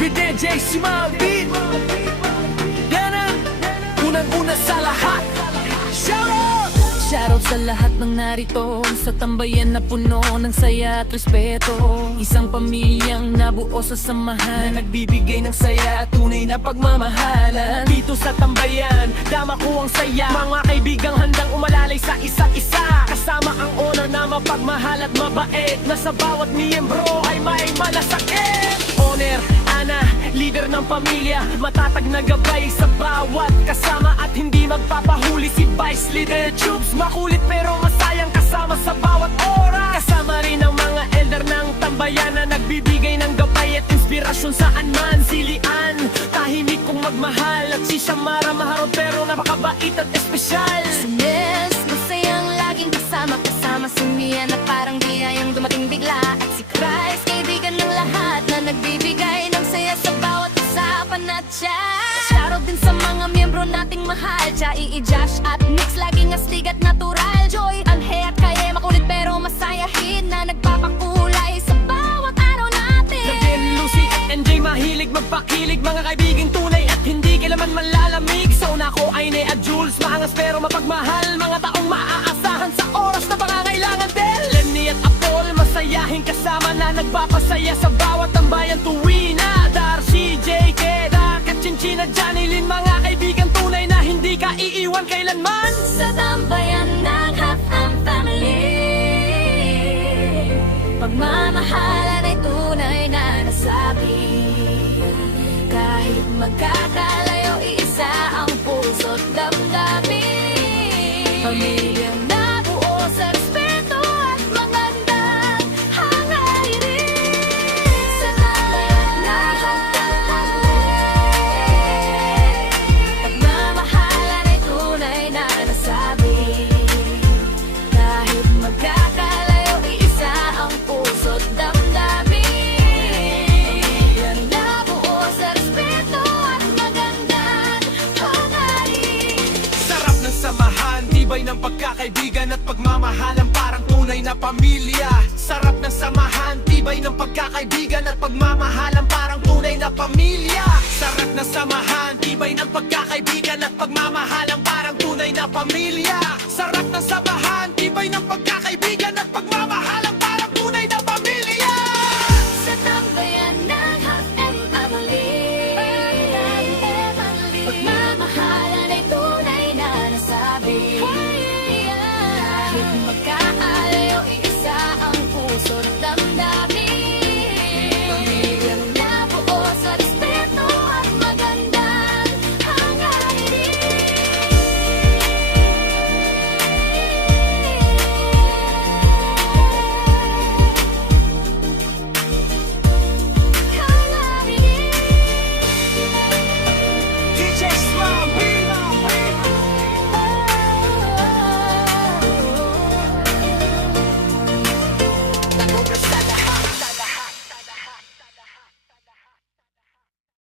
with DJ si Malvin. Ganun, unang-una sa lahat. Shoutout! Shoutout sa lahat ng narito sa tambayan na puno ng saya at respeto. Isang pamilyang nabuo sa samahan, Na nagbibigay ng saya at tunay na pagmamahalan. Dito sa tambayan, dama ko ang saya. Mga kaibigang handang umalalay sa isa't isa. Kasama ang owner na mapagmahal at mabait, na sa bawat miyembro ay may malasakit. Owner, Ana, leader ng pamilya, matatag na gabay sa bawat kasama at hindi magpapahuli. Si Vice Leader Chubs, makulit pero masayang kasama sa bawat oras. Kasama rin ang mga elder ng tambayan na nagbibigay ng gabay at inspirasyon saan man. Si Lian, tahimik kong magmahal, at si Shamara maharot pero napakabait at espesyal. Si Nels, masayang laging kasama. Kasama si Mia na parang biyayang dumating bigla. At si Christ, kaibigan ng lahat na nagbibigay ng saya sa bawat usapan at chat. Shoutout din sa mga miyembro nating mahal, Chai, Josh at Nix, laging astig at natural. Joy, Anhe at Kaye, makulit pero masayahin, na nagpapakulay sa bawat araw natin. Gabriel, Lucy at NJ, mahilig magpakilig, mga kaibigang tunay at hindi kailanman malalamig. Sa una ko ay Nay at Jules, maangas pero mapagmahal, mga taong maaasahan sa oras na pangangailangan din. Lenny at Apol, masayahin kasama na nagpapasaya sa bawat tambayan tuwi na. Darcy, JK, Dak at Chinchina, Janilyn, mga kaibigang tunay na hindi ka iiwan kailanman. Sa tambayan ng Half Am Family, pagmamahalan ay tunay na nasabi. Kahit magkakalayo, isa ang puso't damdamin. Pamilyang nabuo sa respeto at magandang hangarin. Sa tambayan ng Half Am Family, pagmamahalan ay tunay na nasabi. Kahit magkakalayo, isa ang puso't damdamin. Yan nabuo sa respeto at magandang hangarin. Sarap ng samahan, tibay ng pagkakaibigan at pagmamahalan, parang tunay na pamilya. Sarap ng samahan, tibay ng pagkakaibigan at pagmamahalan, parang tunay na pamilya. Sarap ng samahan, tibay ng pagkakaibigan at pagmamahalan, parang tunay na pamilya. Sarap